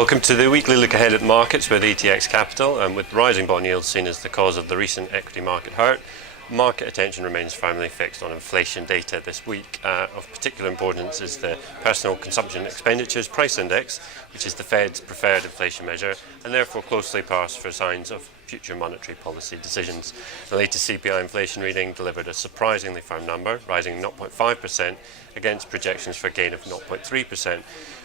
Welcome to the weekly look ahead at markets with ETX Capital, and with rising bond yields seen as the cause of the recent equity market hurt, market attention remains firmly fixed on inflation data this week. Of particular importance is the Personal Consumption Expenditures Price Index, which is the Fed's preferred inflation measure and therefore closely parsed for signs of future monetary policy decisions. The latest CPI inflation reading delivered a surprisingly firm number, rising 0.5% against projections for a gain of 0.3%.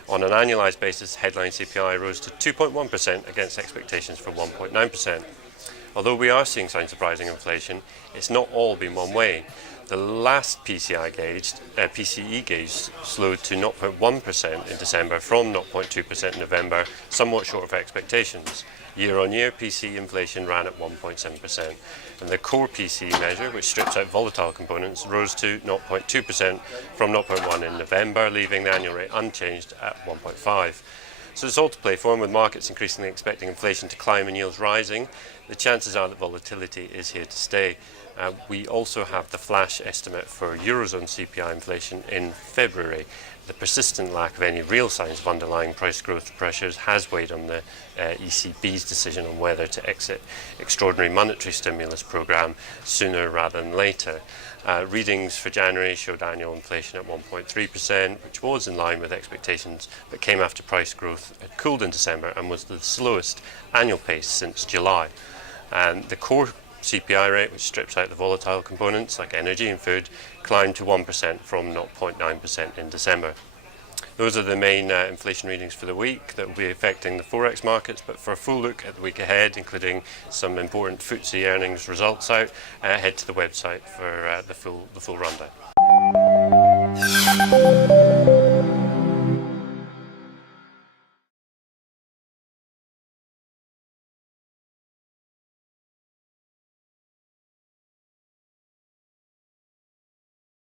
On an annualised basis, headline CPI rose to 2.1% against expectations for 1.9%. Although we are seeing signs of rising inflation, it's not all been one way. The last PCE gauge slowed to 0.1% in December from 0.2% in November, somewhat short of expectations. Year-on-year, PCE inflation ran at 1.7%, and the core PCE measure, which strips out volatile components, rose to 0.2% from 0.1% in November, leaving the annual rate unchanged at 1.5%. So it's all to play for, and with markets increasingly expecting inflation to climb and yields rising, the chances are that volatility is here to stay. We also have the flash estimate for Eurozone CPI inflation in February. The persistent lack of any real signs of underlying price growth pressures has weighed on the ECB's decision on whether to exit extraordinary monetary stimulus programme sooner rather than later. Readings for January showed annual inflation at 1.3%, which was in line with expectations, but came after price growth had cooled in December and was the slowest annual pace since July. And the core CPI rate, which strips out the volatile components like energy and food, climbed to 1% from 0.9% in December. Those are the main inflation readings for the week that will be affecting the forex markets, but for a full look at the week ahead, including some important FTSE earnings results out, head to the website for the full rundown.